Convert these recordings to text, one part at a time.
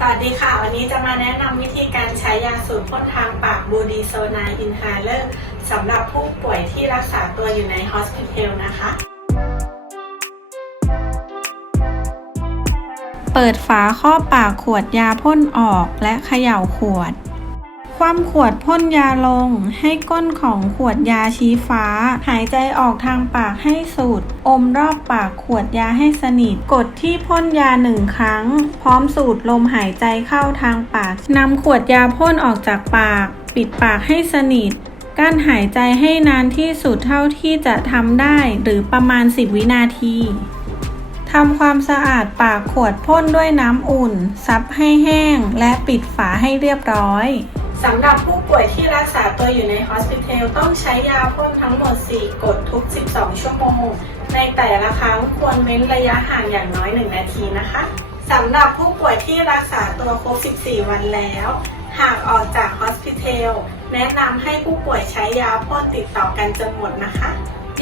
สวัสดีค่ะ วันนี้จะมาแนะนำวิธีการใช้ยาสูตรพ่นทางปากบูดีโซนายอินฮาเลอร์สำหรับผู้ป่วยที่รักษาตัวอยู่ในฮอสพิทอลนะคะ เปิดฝาครอบปากขวดยาพ่นออกและเขย่าขวด คว่ำขวดพ่นยาลงให้ก้นของขวดยาชี้ฟ้า หายใจออกทางปากให้สุด อมรอบปากขวดยาให้สนิท กดที่พ่นยาหนึ่งครั้ง พร้อมสูดลมหายใจเข้าทางปากนำขวดยาพ่นออกจากปาก ปิดปากให้สนิทกั้นหายใจให้นานที่สุดเท่าที่จะทำได้หรือประมาณ 10 วินาทีทำความสะอาดปากขวดพ่นด้วยน้ำอุ่น ซับให้แห้ง และปิดฝาให้เรียบร้อยสำหรับผู้ป่วยที่รักษาตัวอยู่ในฮอสพิทอลต้องใช้ยาพ่นทั้งหมด 4 กดทุก 12 ชั่วโมง ในแต่ละครั้งควรเว้นระยะห่างอย่างน้อย 1 นาทีนะคะสำหรับผู้ป่วยที่รักษาตัวครบ 14 วันแล้ว หากออกจากฮอสพิเทลแนะนำให้ผู้ป่วยใช้ยาพ่นติดต่อกันจนหมดนะคะ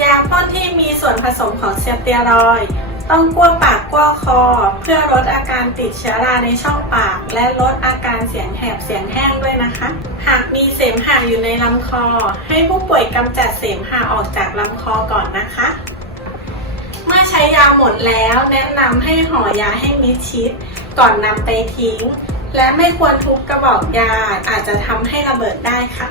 ยาพ่นที่มีส่วนผสมของเสเตียรอย ต้องกั้วปากกั้วคอ เพื่อลดอาการติดเชื้อราในช่องปาก และลดอาการเสียงแหบเสียงแห้งด้วยนะคะ หากมีเสมหะอยู่ในลำคอ ให้ผู้ป่วยกำจัดเสมหะออกจากลำคอก่อนนะคะ เมื่อใช้ยาหมดแล้ว แนะนำให้ห่อยาให้มิดชิด ก่อนนำไปทิ้ง และไม่ควรทุบกระบอกยาอาจจะทำให้ระเบิดได้ค่ะ